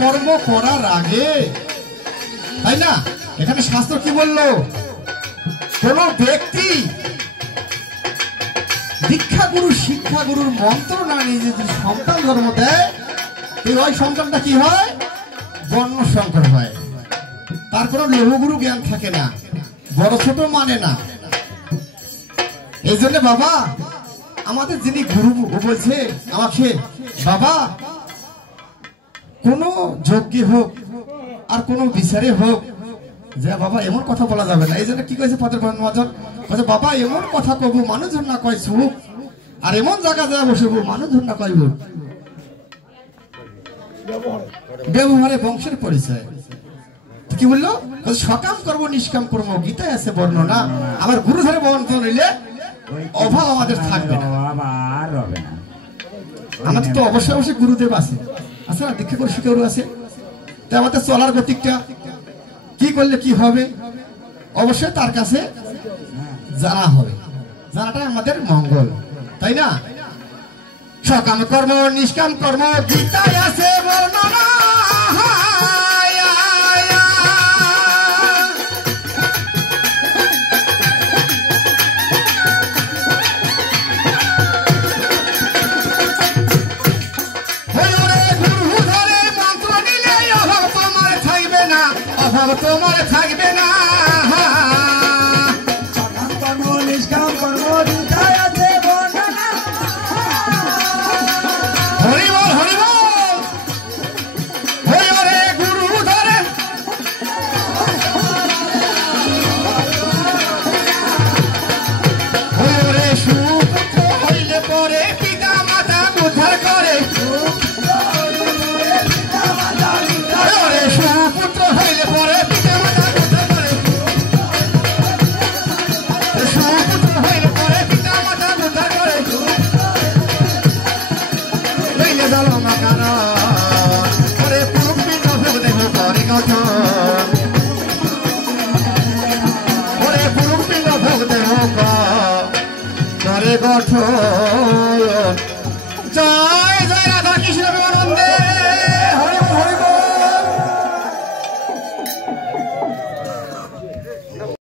কর্ম করার আগে, তাই না? এখানে শাস্ত্র কি বললো? কোন ব্যক্তি দীক্ষা গুরু শিক্ষা গুরুর মন্ত্র না নিয়ে যদি সন্তান জন্ম দেয়, ওই সন্তানটা কি হয়? বর্ণ সংকর হয়। তার কোনো লৌহগুরু জ্ঞান থাকে না, বড় ছোট মানে না। এই জন্য বাবা আমাদের যিনি গুরু বলছে আমাকে, বাবা কোন যজ্ঞে হোক আর কোন বিচারে হোক, যে বাবা এমন কথা বলা যাবে না। এই জন্য কি কয়েছে পদের মহাজন, বাবা এমন কথা কব মানুষজন না কয় সুখ, আর এমন জায়গা যা বসবো মানুষজন না কইব। ব্যবহারে বংশের পরিচয় কি বললো? সকাম করবো নিষ্কাম করবো, গীতায় আছে বর্ণনা। আমার গুরু ধরে বর্ণনা নিলে অভাব আমাদের থাকবে না। আমাদের তো অবশ্যই অবশ্যই গুরুদেব আছে, আছে না? দীক্ষা করে শিক্ষা গুরু আছে। তো আমাদের চলার গতিকটা কি করলে কি হবে অবশ্যই তার কাছে জানা হবে, জানাটা আমাদের মঙ্গল, তাই না? সকাম কর্ম নিষ্কাম কর্ম গীতায় আছে বর্ণনা। তোমার থাকবে না, কর্ম নিষ্কাম কর্ম গীতায় আছে বর্ণনা। হরি বল হরি বল, হরে গুরু ধরে হরে সুপুত্র হইলে পরে পিতা মাতা উদ্ধার করে। হরে সুপুত্র হইলে পরে গঠন